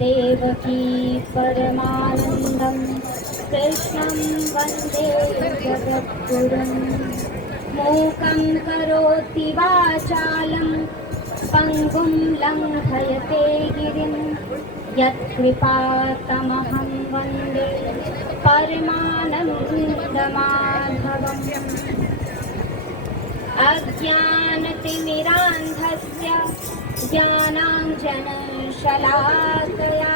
देवकी परमानन्दं कृष्णं वन्दे जगद्गुरुं मूकं करोति वाचालं पङ्गुं लङ्घयते गिरिं यत्कृपातमहं वन्दे परमानन्दमाधवम् अज्ञानतिमिरान्धस्य ज्ञानाञ्जनशलाकया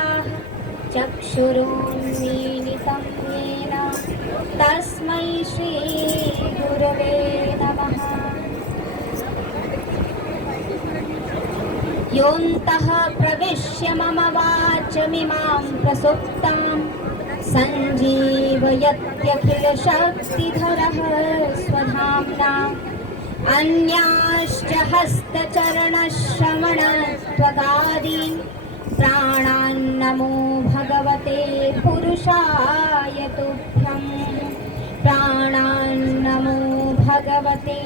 चक्षुरुन्मीलितं येन तस्मै श्रीगुरवे नमः। योऽन्तः प्रविश्य मम वाचमिमां प्रसुप्तां सञ्जीवयत्यखिलशक्तिधरः स्वधाम्ना अन्याश्च हस्तचरणश्रवणत्वगादीन् प्राणान्नमो भगवते पुरुषाय तुभ्यं प्राणान्नमो भगवते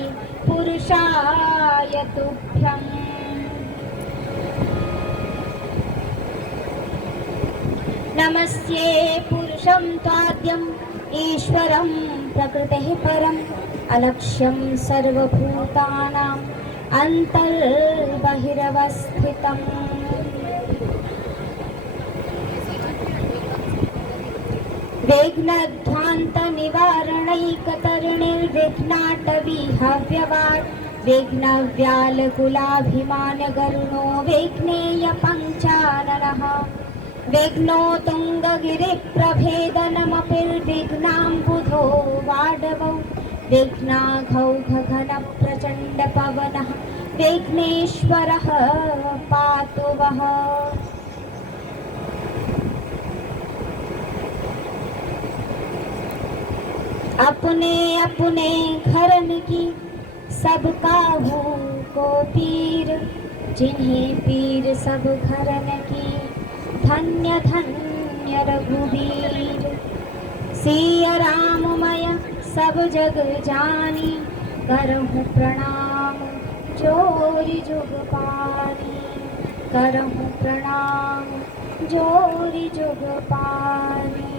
पुरुषाय तुभ्यम्। नमस्ये पुरुषं त्वाद्यम् ईश्वरं प्रकृतेः परम् अलक्ष्यं सर्वभूतानां अन्तर्बहिरवस्थितम्। विघ्नध्वान्तनिवारणैकतरणिर्विघ्नाटवीहव्यवाट् विघ्नव्यालकुलाभिमानगरुणो विघ्नेयपञ्चाननः विघ्नो तुङ्गगिरिप्रभेदनमपिर्विघ्नाम्बुधो वाडवौ विघ्नाघौघघनप्रचण्डपवनः विघ्नेश्वरः पातु वः। अपने अपने घरन की सबका हो को पीर जिन्हें पीर सब घरन की धन्य धन्य रघुवीर। सिया राममय सब जग जानी करहु प्रणाम जोरि जुग पानी करहु प्रणाम जोरि जुग पानी।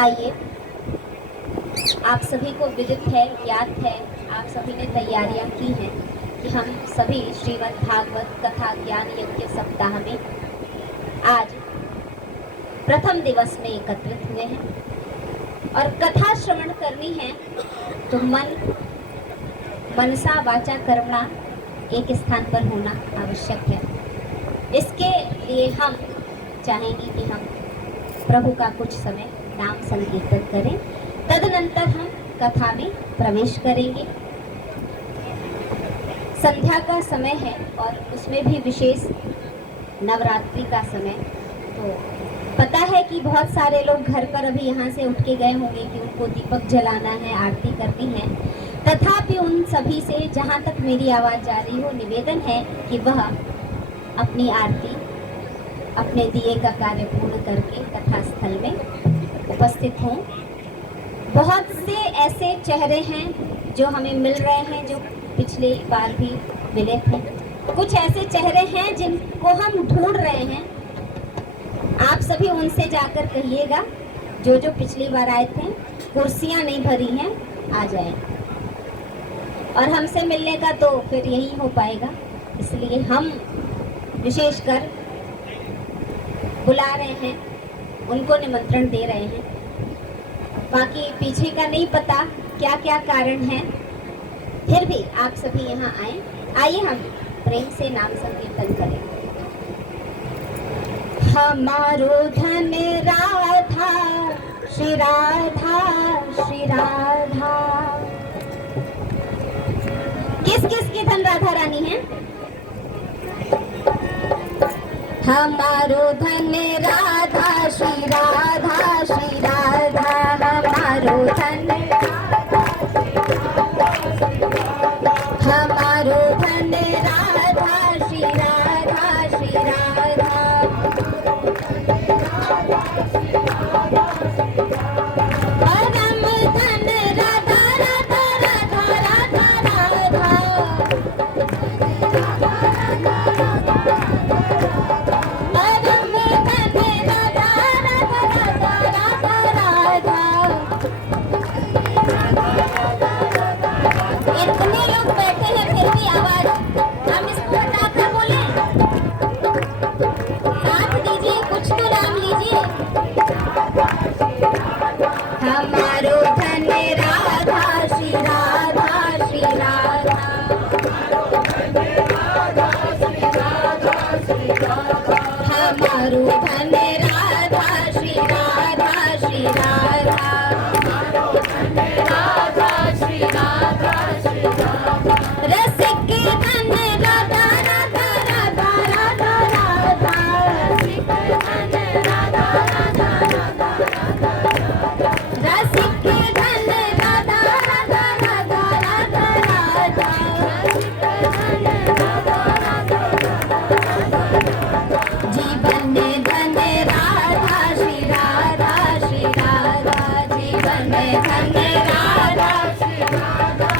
आइए, आप सभी को विदित है, याद है, आप सभी ने तैयारियां की हैं कि हम सभी श्रीमद् भागवत कथा ज्ञान यज्ञ सप्ताह में आज प्रथम दिवस में एकत्रित हुए हैं और कथा श्रवण करनी है तो मनसा वाचा कर्मणा एक स्थान पर होना आवश्यक है। इसके लिए हम चाहेंगे कि हम प्रभु का कुछ समय नाम संकीर्तन करें, तदनंतर हम कथा में प्रवेश करेंगे। संध्या का समय है और उसमें भी विशेष नवरात्रि का समय, तो पता है कि बहुत सारे लोग घर पर अभी यहाँ से उठ के गए होंगे कि उनको दीपक जलाना है, आरती करनी है। तथापि उन सभी से जहाँ तक मेरी आवाज़ जा रही हो निवेदन है कि वह अपनी आरती अपने दिए का कार्य पूर्ण करके कथा स्थल में उपस्थित हों। बहुत से ऐसे चेहरे हैं जो हमें मिल रहे हैं जो पिछले बार भी मिले थे, कुछ ऐसे चेहरे हैं जिनको हम ढूंढ रहे हैं। आप सभी उनसे जाकर कहिएगा जो जो पिछली बार आए थे कुर्सियां नहीं भरी हैं, आ जाएं। और हमसे मिलने का तो फिर यही हो पाएगा, इसलिए हम विशेषकर बुला रहे हैं, उनको निमंत्रण दे रहे हैं। बाकी पीछे का नहीं पता क्या क्या कारण है, फिर भी आप सभी यहाँ आए। आइए हम प्रेम से नाम संकीर्तन करें। हमारो धन राधा श्री राधा श्री राधा। किस किस की धन राधा रानी है? हमारो धन राधा श्री राधा श्री राधा। हमारो धन हमारो धन राधा श्री राधा श्री राधा। परम धन राधा राधा राधा राधा राधा।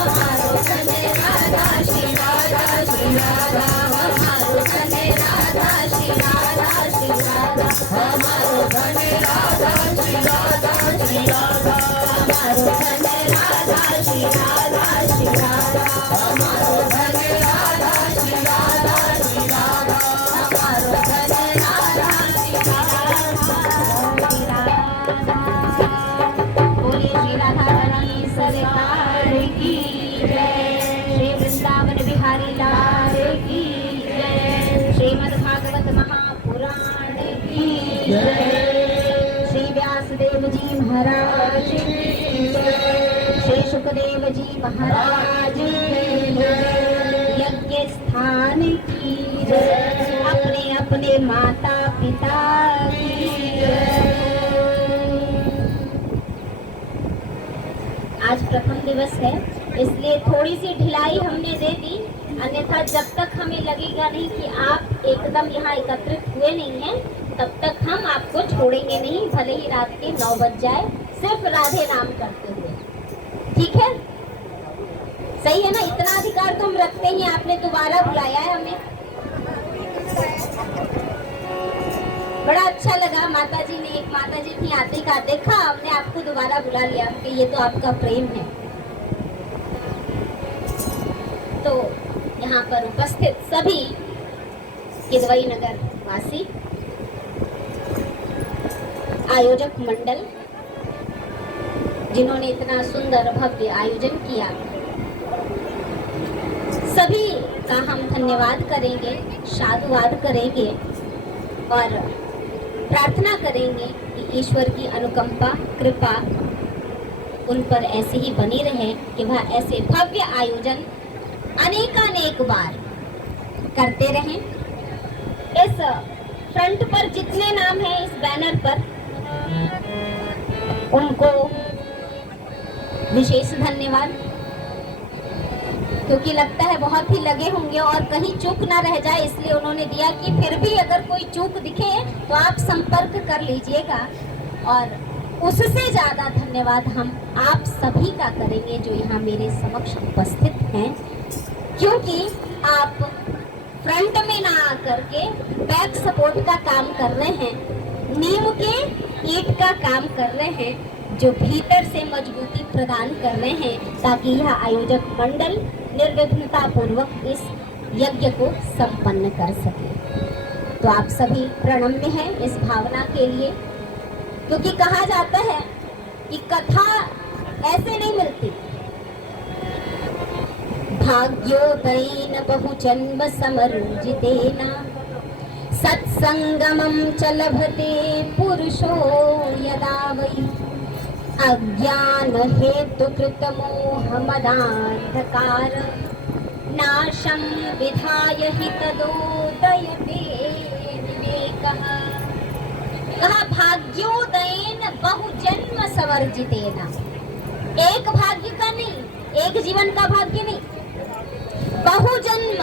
हमारो धन राधा श्री राधा श्री राधा, हमारो धन राधा श्री राधा श्री राधा, हमारो धन राधा श्री राधा श्री राधा, हमारो धन राधा श्री राधा श्री राधा, हमारो धन राधा श्री राधा श्री राधा, हमारो धन राधा श्री राधा। बोलिए श्री राधा रानी सरकार की जय, श्री वृंदावन बिहारी लाल की जय, श्रीमद् भागवत महापुराण की जय, श्री व्यासदेव जी महाराज की जय, श्री सुखदेव जी महाराज की जय, यज्ञ स्थान की जय, अपने अपने माता पिता की जय। आज प्रथम दिवस है, इसलिए थोड़ी सी ढिलाई हमने दे दी, अन्यथा जब तक हमें लगेगा नहीं कि आप एकदम यहाँ एकत्रित हुए नहीं हैं, तब तक हम आपको छोड़ेंगे नहीं, भले ही रात के 9 बज जाए, सिर्फ राधे नाम करते हुए। ठीक है, सही है ना? इतना अधिकार तो हम रखते ही, आपने दोबारा बुलाया है हमें, बड़ा अच्छा लगा। माता जी ने, एक माता जी थी आते का देखा, हमने आपको दोबारा बुला लिया कि ये तो आपका प्रेम है। तो यहाँ पर उपस्थित सभी किदवई नगर वासी, आयोजक मंडल, जिन्होंने इतना सुंदर भव्य आयोजन किया, सभी का हम धन्यवाद करेंगे, साधुवाद करेंगे और प्रार्थना करेंगे कि ईश्वर की अनुकंपा कृपा उन पर ऐसे ही बनी रहे कि वह ऐसे भव्य आयोजन अनेकानेक बार करते रहें। इस फ्रंट पर जितने नाम हैं इस बैनर पर, उनको विशेष धन्यवाद, क्योंकि लगता है बहुत ही लगे होंगे और कहीं चूक ना रह जाए, इसलिए उन्होंने दिया कि फिर भी अगर कोई चूक दिखे तो आप संपर्क कर लीजिएगा। और उससे ज़्यादा धन्यवाद हम आप सभी का करेंगे जो यहाँ मेरे समक्ष उपस्थित हैं, क्योंकि आप फ्रंट में ना आकर के बैक सपोर्ट का काम कर रहे हैं, नींव के ईंट का काम कर रहे हैं, जो भीतर से मजबूती प्रदान कर रहे हैं, ताकि यह आयोजक मंडल निर्विघ्नता पूर्वक इस यज्ञ को संपन्न कर सके। तो आप सभी प्रणम्य हैं इस भावना के लिए, क्योंकि कहा जाता है कि कथा ऐसे नहीं मिलती, भाग्योदयेन बहुजन्म समरुजितेन सत्संगमं च लभते पुरुषो यदा वै अज्ञान हेतु कृत मोहमदान्धकार नाशं विधाय हि तदोदयते विवेकः। कहा भाग्योदयेन बहुजन्म समर्जितेन, एक भाग्य का नहीं, एक जीवन का भाग्य नहीं, बहुजन्म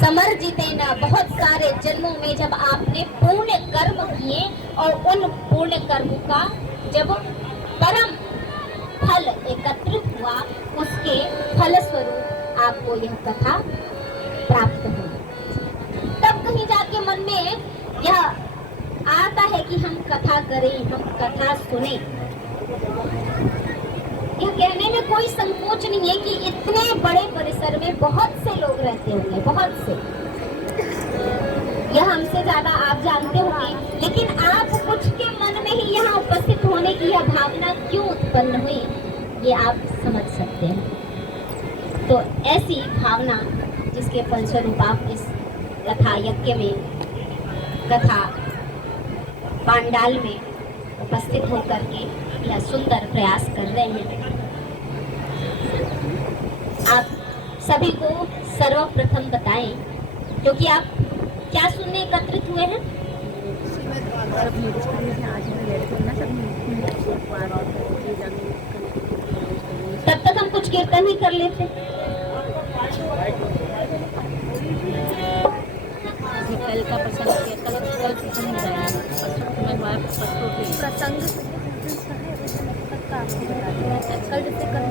समर्जितेन, बहुत सारे जन्मों में जब आपने पुण्य कर्म किए और उन पुण्य कर्म का जब परम फल एकत्रित हुआ, उसके फलस्वरूप आपको यह कथा प्राप्त हुई। तब कहीं जाके मन में यह आता है कि हम कथा करें, हम कथा सुने। यह कहने में कोई संकोच नहीं है कि इतने बड़े परिसर में बहुत से लोग रहते होंगे, बहुत से, यह हमसे ज्यादा आप जानते होंगे, लेकिन आप कुछ के मन में ही यहाँ उपस्थित होने की यह भावना क्यों उत्पन्न हुई, ये आप समझ सकते हैं। तो ऐसी भावना जिसके फलस्वरूप आप इस कथा यज्ञ में, कथा पांडाल में उपस्थित होकर के यह सुंदर प्रयास कर रहे हैं। आप सभी को सर्वप्रथम बताएं, क्योंकि आप क्या सुनने एकत्रित हुए हैं? तब तक हम कुछ कीर्तन ही कर लेते। कल का प्रसंग प्रसंग कल जैसे कल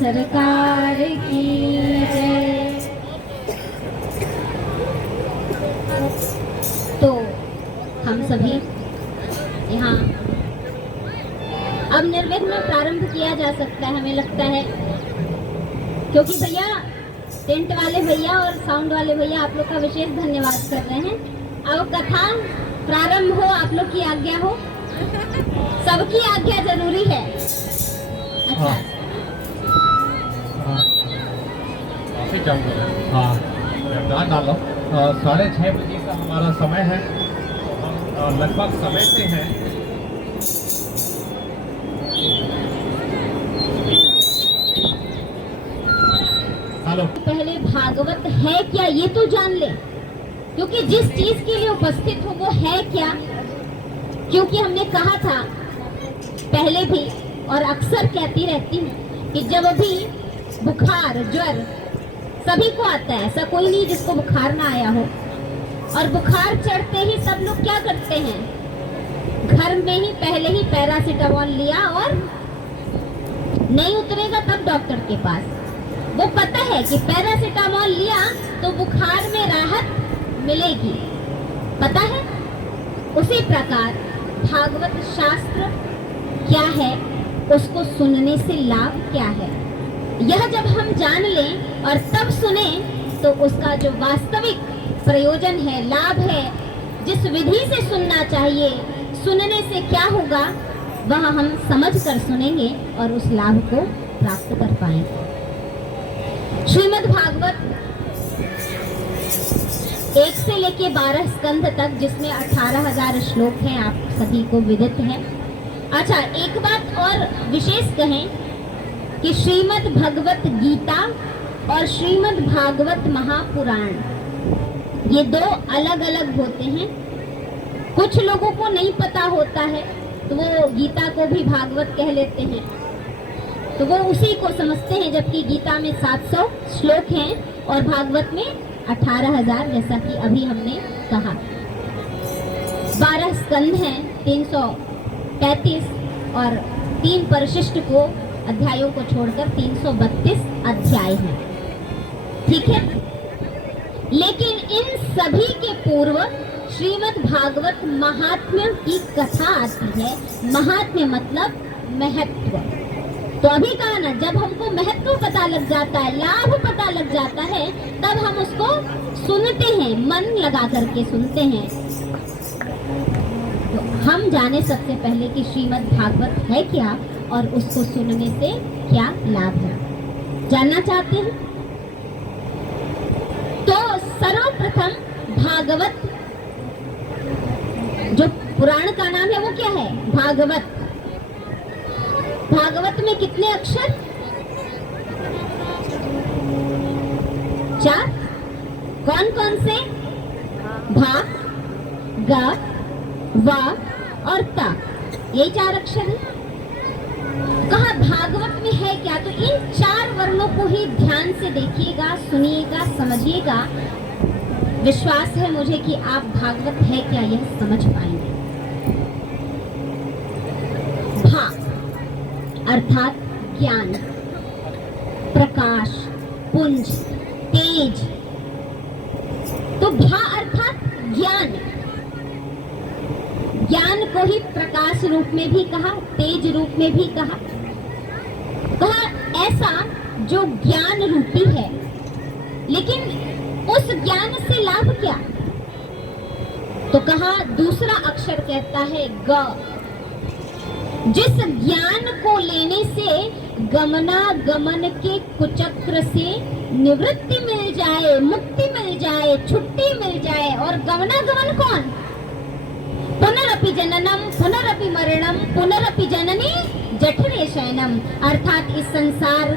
सरकार की जय। तो हम सभी यहाँ अब निर्विघ्न प्रारंभ किया जा सकता है, हमें लगता है, क्योंकि भैया टेंट वाले भैया और साउंड वाले भैया आप लोग का विशेष धन्यवाद कर रहे हैं। अब कथा प्रारंभ हो, आप लोग की आज्ञा हो, सबकी आज्ञा जरूरी है। अच्छा, काफी चाहूँगा। हाँ, योगदान डालो। 6:30 बजे का हमारा समय है, तो हम लगभग समय से हैं। हेलो, पहले भागवत है क्या ये तो जान ले, क्योंकि जिस चीज के लिए उपस्थित हो वो है क्या। क्योंकि हमने कहा था पहले भी और अक्सर कहती रहती हूँ कि जब भी बुखार ज्वर सभी को आता है, ऐसा कोई नहीं जिसको बुखार ना आया हो, और बुखार चढ़ते ही सब लोग क्या करते हैं, घर में ही पहले ही पैरासीटामोल लिया और नहीं उतरेगा तब डॉक्टर के पास। वो पता है कि पैरासीटामोल लिया तो बुखार में राहत मिलेगी, पता है। उसी प्रकार भागवत शास्त्र क्या है, उसको सुनने से लाभ क्या है, यह जब हम जान लें और तब सुने तो उसका जो वास्तविक प्रयोजन है, लाभ है, जिस विधि से सुनना चाहिए, सुनने से क्या होगा, वह हम समझ कर सुनेंगे और उस लाभ को प्राप्त कर पाएंगे। श्रीमद् भागवत 1 से लेके 12 स्कंध तक, जिसमें 18,000 श्लोक हैं, आप सभी को विदित है। अच्छा, एक बात और विशेष कहें कि श्रीमद् भगवत गीता और श्रीमद् भागवत महापुराण ये दो अलग अलग होते हैं। कुछ लोगों को नहीं पता होता है तो वो गीता को भी भागवत कह लेते हैं, तो वो उसी को समझते हैं, जबकि गीता में 700 श्लोक हैं और भागवत में 18,000, जैसा कि अभी हमने कहा। 12 स्कंध हैं, 333, और 3 परिशिष्ट को अध्यायों को छोड़कर 332 अध्याय हैं, ठीक है। लेकिन इन सभी के पूर्व श्रीमद् भागवत महात्म्य की कथा आती है। महात्म्य मतलब महत्व। तो अभी कहा ना, जब हमको महत्व पता लग जाता है, लाभ पता लग जाता है, तब हम उसको सुनते हैं, मन लगा करके सुनते हैं। तो हम जाने सबसे पहले कि श्रीमद् भागवत है क्या और उसको सुनने से क्या लाभ है, जानना चाहते हैं। तो सर्वप्रथम भागवत, जो पुराण का नाम है वो क्या है, भागवत। भागवत में कितने अक्षर, 4। कौन कौन से, भा, ग, व और ता, ये 4 अक्षर हैं। कहा भागवत में है क्या, तो इन 4 वर्णों को ही ध्यान से देखिएगा, सुनिएगा, समझिएगा। विश्वास है मुझे कि आप भागवत है क्या यह समझ पाएंगे। भा अर्थात ज्ञान, प्रकाश, पुंज, तेज। तो भा अर्थात ज्ञान, ज्ञान को ही प्रकाश रूप में भी कहा, तेज रूप में भी कहा। कहा ऐसा जो ज्ञान रूपी है, लेकिन उस ज्ञान से लाभ क्या, तो कहा दूसरा अक्षर कहता है ग। जिस ज्ञान को लेने से गमना गमन के कुचक्र से निवृत्ति मिल जाए, मुक्ति मिल जाए, छुट्टी मिल जाए। और गमना गमन कौन, पुनरपि जननम पुनरपि मरणम पुनरपि जननी जठरे शयनम, अर्थात इस संसार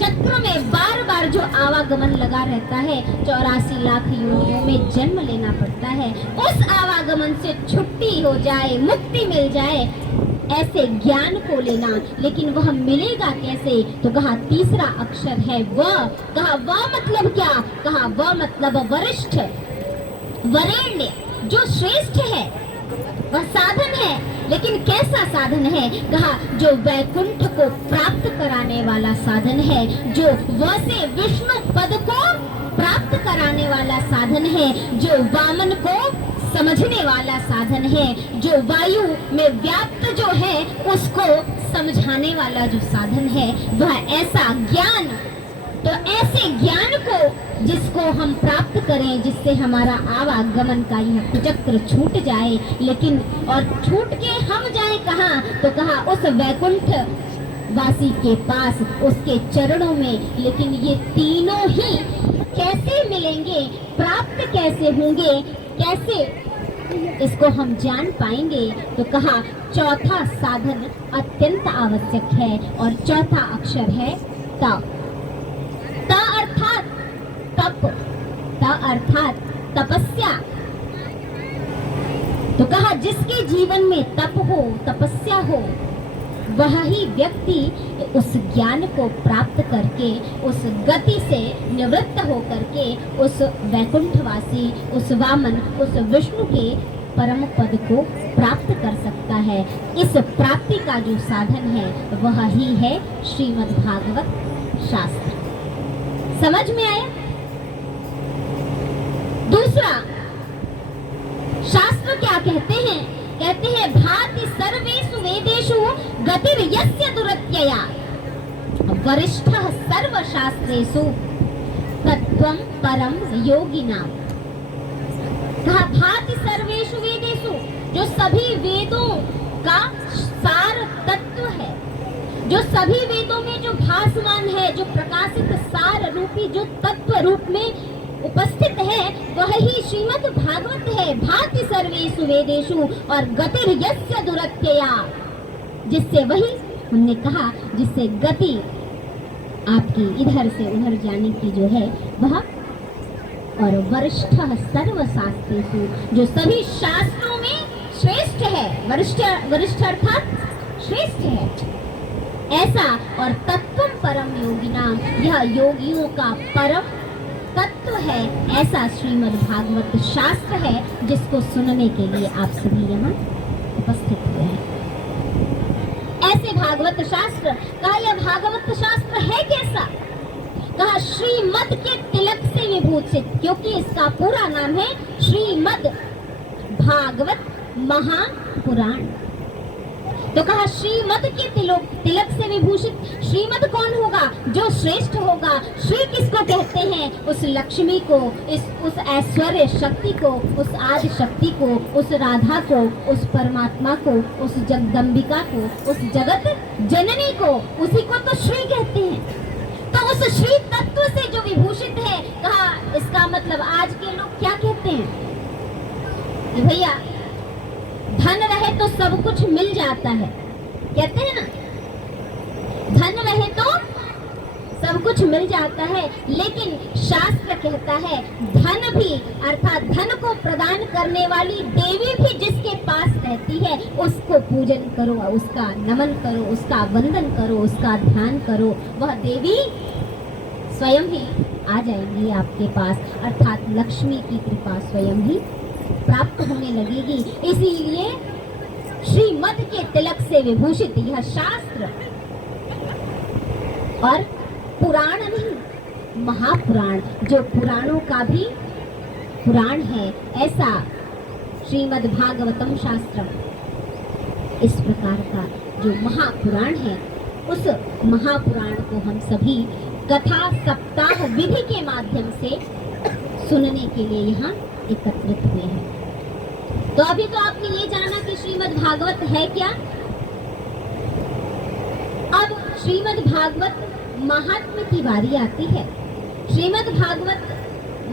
चक्र में बार बार जो आवाज आवागमन लगा रहता है, 84 लाख योनियों में जन्म लेना पड़ता है, उस आवागमन से छुट्टी हो जाए, मुक्ति मिल जाए, ऐसे ज्ञान को लेना। लेकिन वह मिलेगा कैसे? तो कहा तीसरा अक्षर है व। कहा व मतलब क्या? कहा व मतलब वरिष्ठ, वरेण्य, जो श्रेष्ठ है, वह साधन है। लेकिन कैसा साधन है? कहा जो वैकुंठ को प्राप्त कराने वाला साधन है, जो व से विष्णु पद को प्राप्त कराने वाला साधन है, जो वामन को समझने वाला साधन है, जो वायु में व्याप्त जो है उसको समझाने वाला जो साधन है, वह ऐसा ज्ञान। तो ऐसे ज्ञान को जिसको हम प्राप्त करें, जिससे हमारा आवागमन का यह कुचक्र छूट जाए, लेकिन और छूट के हम जाए कहाँ? तो कहा उस वैकुंठ वासी के पास, उसके चरणों में। लेकिन ये तीनों ही कैसे मिलेंगे, प्राप्त कैसे होंगे, कैसे इसको हम जान पाएंगे? तो कहा चौथा साधन अत्यंत आवश्यक है और चौथा अक्षर है त। त अर्थात तप, त अर्थात तपस्या। तो कहा जिसके जीवन में तप हो, तपस्या हो, वह ही व्यक्ति उस ज्ञान को प्राप्त करके, उस गति से निवृत्त हो करके, उस वैकुंठवासी, उस वामन, उस विष्णु के परम पद को प्राप्त कर सकता है। इस प्राप्ति का जो साधन है वह ही है श्रीमद् भागवत शास्त्र। समझ में आया? दूसरा शास्त्र क्या कहते हैं? कहते हैं भाति सर्वेषु वेदेषु गतिर्यस्य दुरत्यया वरिष्ठः सर्वशास्त्रेषु तत्त्वं परम योगिनां। कहा भाति सर्वेषु वेदेषु, जो सभी वेदों का सार तत्व है, जो सभी वेदों में जो भासमान है, जो प्रकाशित सार रूपी जो तत्व रूप में उपस्थित है, वह ही श्रीमद् भागवत है। भाति सर्वेषु वेदेषु और गतिर्यस्य दुरत्यया, जिससे वही हमने कहा, जिससे गति आपकी इधर से उधर जाने की जो है वह, और वरिष्ठ सर्वशास्त्रेषु, जो सभी शास्त्रों में श्रेष्ठ है। वरिष्ठ अर्थात श्रेष्ठ है ऐसा। और तत्वम परम योगिनाम, यह योगियों का परम तत्व है, ऐसा श्रीमद् भागवत शास्त्र है, जिसको सुनने के लिए आप सभी यहाँ उपस्थित हुए हैं। ऐसे भागवत शास्त्र, कहा यह भागवत शास्त्र है कैसा? कहा श्रीमद् के तिलक से विभूषित, क्योंकि इसका पूरा नाम है श्रीमद् भागवत महापुराण। तो कहा श्रीमद् के तिलक से विभूषित। श्रीमद् कौन होगा? जो श्रेष्ठ होगा। श्री किसको कहते हैं? उस लक्ष्मी को, उस ऐश्वर्य शक्ति को, उस आदि शक्ति को, उस राधा को, उस परमात्मा को, उस जगदम्बिका को, उस जगत जननी को, उसी को तो श्री कहते हैं। तो उस श्री तत्व से जो विभूषित है, कहा इसका मतलब आज के लोग क्या कहते हैं कि भैया धन रहे तो सब कुछ मिल जाता है, कहते हैं ना, धन रहे तो सब कुछ मिल जाता है। लेकिन शास्त्र कहता है धन भी, अर्थात धन को प्रदान करने वाली देवी भी जिसके पास रहती है, उसको पूजन करो, उसका नमन करो, उसका वंदन करो, उसका ध्यान करो, वह देवी स्वयं ही आ जाएगी आपके पास, अर्थात लक्ष्मी की कृपा स्वयं ही प्राप्त होने लगेगी। इसीलिए श्रीमद् के तिलक से विभूषित यह शास्त्र, और पुराण नहीं, महापुराण, जो पुराणों का भी पुराण है, ऐसा श्रीमद् भागवतम शास्त्र, इस प्रकार का जो महापुराण है, उस महापुराण को हम सभी कथा सप्ताह विधि के माध्यम से सुनने के लिए यहाँ एकत्रित हुए हैं। तो अभी तो आपने ये जाना कि श्रीमद् भागवत है क्या। अब श्रीमद् भागवत महात्म्य की बारी आती है। श्रीमद् भागवत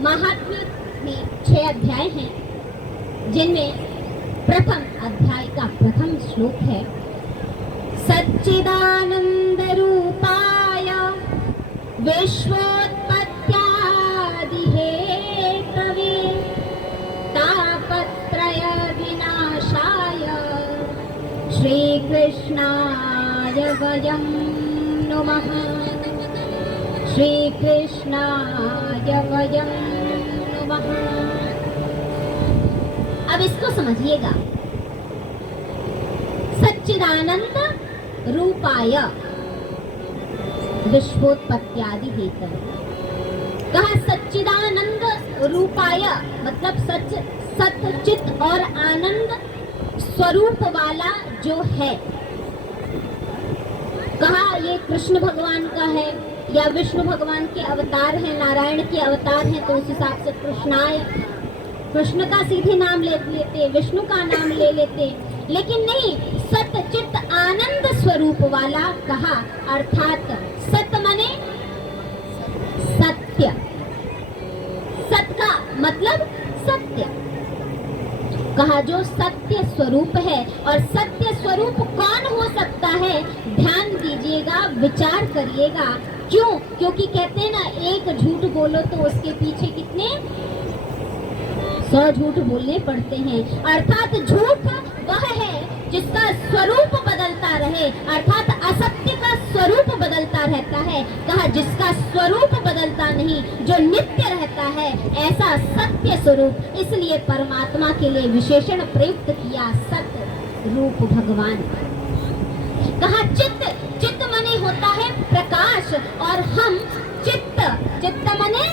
महात्म्य में 6 अध्याय हैं, जिनमें प्रथम अध्याय का प्रथम श्लोक है सच्चिदानंद रूपाय विश्वोत्पत्त्या कृष्णाय वयं नमः, श्री कृष्णाय वयं नमः। अब इसको समझिएगा। सच्चिदानंद रूपाय विश्वोत्पत्त्यादि हेतवे। कहा सच्चिदानंद रूपाय मतलब सच चित और आनंद स्वरूप वाला जो है। कहा ये कृष्ण भगवान का है या विष्णु भगवान के अवतार हैं, नारायण के अवतार हैं, तो उस हिसाब से कृष्णाय, कृष्ण का सीधे नाम ले लेते, विष्णु का नाम ले लेते, लेकिन नहीं, सत चित आनंद स्वरूप वाला कहा। अर्थात सत माने सत्य, सत का मतलब सत्य। कहा जो सत्य स्वरूप है। और सत्य स्वरूप कौन हो सकता है? ध्यान दीजिएगा, विचार करिएगा। क्यों? क्योंकि कहते हैं ना, एक झूठ बोलो तो उसके पीछे कितने 100 झूठ बोलने पड़ते हैं। अर्थात झूठ वह है जिसका स्वरूप बदलता रहे, अर्थात असत्य का स्वरूप बदलता रहता है। कहा जिसका स्वरूप बदलता नहीं, जो नित्य रहता है, ऐसा सत्य स्वरूप। इसलिए परमात्मा के लिए विशेषण प्रयुक्त किया सत्य रूप भगवान। कहा चित